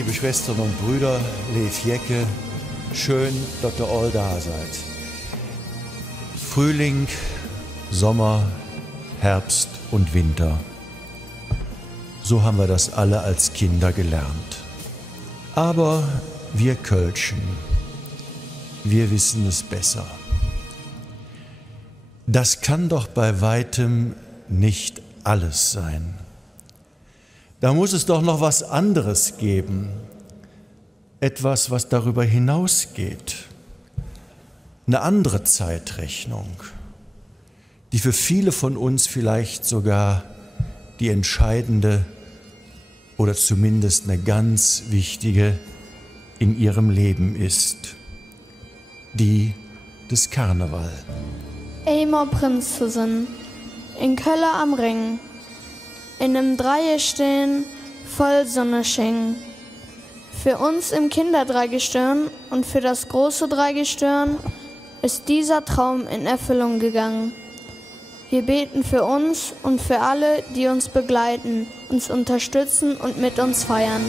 liebe Schwestern und Brüder, Lev Jecke, schön, dass ihr all da seid. Frühling, Sommer, Herbst und Winter. So haben wir das alle als Kinder gelernt. Aber wir Kölschen, wir wissen es besser. Das kann doch bei weitem nicht alles sein. Da muss es doch noch was anderes geben, etwas, was darüber hinausgeht, eine andere Zeitrechnung, die für viele von uns vielleicht sogar die entscheidende oder zumindest eine ganz wichtige in ihrem Leben ist, die des Karneval. Eimer Prinzessin, in Kölle am Ring, in nem Dreie stehen, voll Sonne schien. Für uns im Kinderdreigestirn und für das große Dreigestirn ist dieser Traum in Erfüllung gegangen. Wir beten für uns und für alle, die uns begleiten, uns unterstützen und mit uns feiern.